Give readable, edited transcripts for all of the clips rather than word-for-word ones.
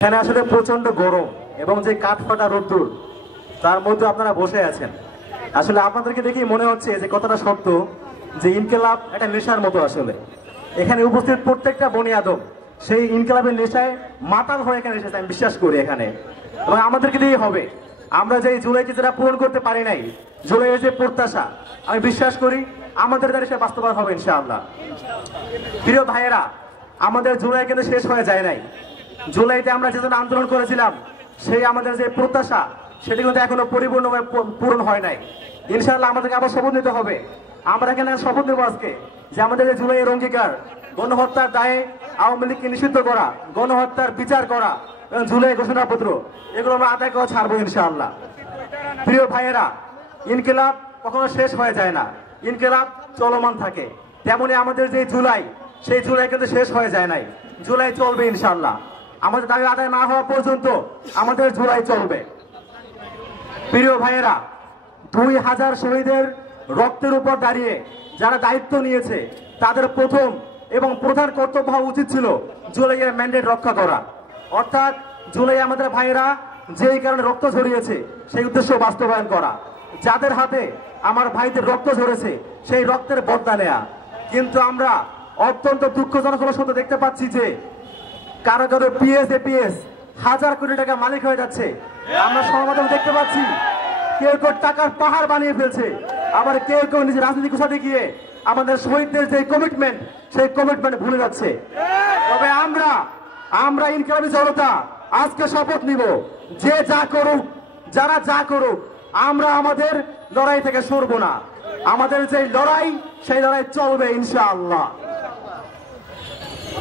এখানে আসলে প্রচন্ড গরম এবং যে কাঠফাটা রোদ্দুর তার মধ্যে আপনারা বসে আছেন। আসলে আপনাদেরকে দেখেই মনে হচ্ছে যে কথাটা সত্য, যে ইনকিলাব একটা নেশার মতো। আসলে এখানে উপস্থিত প্রত্যেকটা বনি আদম সেই ইনকিলাবের নেশায় মাতাল হয়ে এখানে এসেছে, আমি বিশ্বাস করি এখানে। এবং আমাদেরকে দিয়েই হবে। আমরা যে জুলাইকে যারা পূরণ করতে পারি নাই, জুলাইয়ের যে প্রত্যাশা, আমি বিশ্বাস করি আমাদের দ্বারা সে বাস্তবায়ন হবে ইনশাআল্লাহ। প্রিয় ভাইয়েরা, আমাদের জুলাই কিন্তু শেষ হয়ে যায় নাই। জুলাইতে আমরা যে আন্দোলন করেছিলাম, সেই আমাদের যে প্রত্যাশা, সেটি কিন্তু এখনো পরিপূর্ণভাবে পূরণ হয় নাই। ইনশাআল্লাহ আমাদেরকে আবার শপথ নিতে হবে। আমরা এখানে শপথ নেব আজকে যে আমাদের যে জুলাইয়ের অঙ্গীকার, গণহত্যার দায়ে আওয়ামী লীগকে নিষিদ্ধ করা, গণহত্যার বিচার করা এবং জুলাই ঘোষণাপত্র, এগুলো আমরা আদায় করা ছাড়বো ইনশাআল্লাহ। প্রিয় ভাইয়েরা, ইনকিলাব কখনো শেষ হয়ে যায় না, ইনকিলাব চলমান থাকে। তেমনি আমাদের যে জুলাই, সেই জুলাই কিন্তু শেষ হয়ে যায় নাই, জুলাই চলবে ইনশাআল্লাহ। আমাদের দাবি আদায় না হওয়া পর্যন্ত আমাদের জুলাই চলবে। প্রিয় ভাইয়েরা, 2000 শহীদের রক্তের উপর দাঁড়িয়ে যারা দায়িত্ব নিয়েছে, তাদের প্রথম এবং প্রধান কর্তব্য হওয়া উচিত ছিল জুলাইয়ের ম্যান্ডেট রক্ষা করা। অর্থাৎ জুলাই আমাদের ভাইয়েরা যেই কারণে রক্ত ঝরিয়েছে, সেই উদ্দেশ্য বাস্তবায়ন করা। যাদের হাতে আমার ভাইদের রক্ত ঝরেছে, সেই রক্তের বদলা নেয়া। কিন্তু আমরা অত্যন্ত দুঃখজনক সত্য দেখতে পাচ্ছি যে কারো কারো পিএস হাজার কোটি টাকা মালিক হয়ে যাচ্ছে। আমরা সমাজে দেখতে পাচ্ছি কেউ কেউ টাকার পাহাড় বানিয়ে ফেলছে, আবার কেউ কেউ নিজের রাজনীতি কোষাতে গিয়ে আমাদের শহীদদের যে কমিটমেন্ট, সেই কমিটমেন্ট ভুলে যাচ্ছে। তবে আমরা ইনকিলাবী জনতা আজকে শপথ নিব, যে যা করুক, যারা যা করুক, আমরা আমাদের লড়াই থেকে সরব না। আমাদের যে লড়াই, সেই লড়াই চলবে ইনশাআল্লাহ।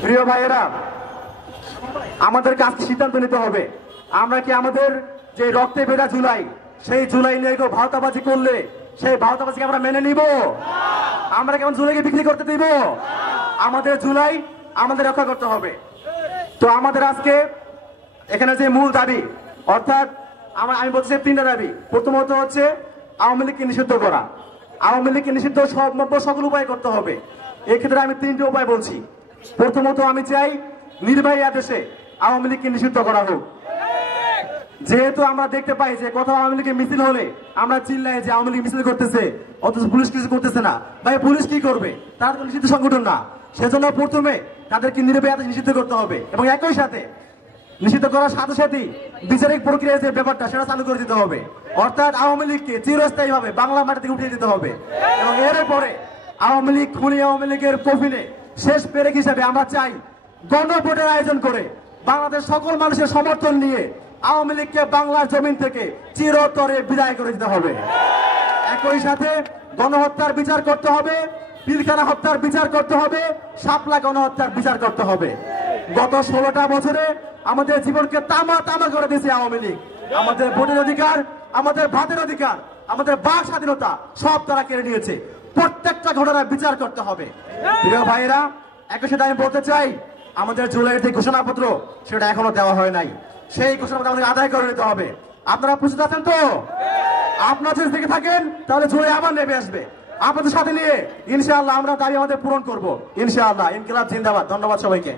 প্রিয় ভাইয়েরা, আমাদেরকে আজকে সিদ্ধান্ত নিতে হবে, আমরা কি আমাদের যে রক্তে ভেজা জুলাই, সেই জুলাই নিয়ে কেউ ভাওতাবাজি করলে সেই ভাওতাবাজিকে আমরা মেনে নিব? আমরা কেমন জুলাইকে বিক্রি করতে দিব? আমাদের জুলাই আমাদের রক্ষা করতে হবে। তো আমাদের আজকে এখানে যে মূল দাবি, অর্থাৎ আমি বলছি 3টা দাবি। প্রথমত হচ্ছে আওয়ামী লীগকে নিষিদ্ধ করা। আওয়ামী লীগকে নিষিদ্ধ সকল উপায় করতে হবে। এক্ষেত্রে আমি 3টি উপায় বলছি। প্রথমত আমি চাই নির্বাহী আদেশে আওয়ামী লীগকে নিষিদ্ধ করা হোক। যেহেতু আমরা দেখতে পাই যে কোথাও আওয়ামী লীগের মিছিল হলে আমরা চিল্লাই যে আওয়ামী লীগ মিছিল করতেছে, অথচ পুলিশ কিছু করতেছে না। ভাই, পুলিশ কি করবে? তারা তো নিষিদ্ধ সংগঠন না। সেজন্য প্রথমে তাদেরকে নির্বাহী আদেশ নিষিদ্ধ করতে হবে এবং একই সাথে নিষিদ্ধ করার সাথে সাথেই বিচারিক প্রক্রিয়ার যে ব্যাপারটা, সেটা চালু করে দিতে হবে। অর্থাৎ আওয়ামী লীগকে চিরস্থায়ী ভাবে বাংলা মাটি থেকে উঠিয়ে দিতে হবে। এবং এরপরে আওয়ামী লীগ খুনি আওয়ামী লীগের কফিনে শেষ পেরেক হিসেবে আমরা চাই গণভোটের আয়োজন করে বাংলাদেশ সকল মানুষের সমর্থন নিয়ে আওয়ামী লীগকে বাংলার জমিন থেকে চিরতরে বিদায় করে দিতে হবে। একই সাথে গণহত্যার বিচার করতে হবে, পিলখানা হত্যার বিচার করতে হবে, শাপলা গণহত্যার বিচার করতে হবে। গত 16টা বছরে আমাদের জীবনকে তামা তামা করে দিয়েছে আওয়ামী লীগ। আমাদের ভোটের অধিকার, আমাদের ভাতের অধিকার, আমাদের বাক স্বাধীনতা সব তারা কেড়ে নিয়েছে। প্রত্যেকটা ঘটনার বিচার করতে হবে। প্রিয় ভাইয়েরা, একই সাথে আমি বলতে চাই, আমাদের জুলাইয়ের যে ঘোষণাপত্র, সেটা এখনো দেওয়া হয় নাই। সেই ঘোষণাপত্র আমাদের আদায় করে নিতে হবে। আপনারা প্রস্তুত আছেন তো? আপনারা যদি থেকে থাকেন, তাহলে জুলাই আবার নেমে আসবে। আপনাদের সাথে নিয়ে ইনশাআল্লাহ আমরা দাবি আমাদের পূরণ করবো ইনশাআল্লাহ। ইনকিলাব জিন্দাবাদ। ধন্যবাদ সবাইকে।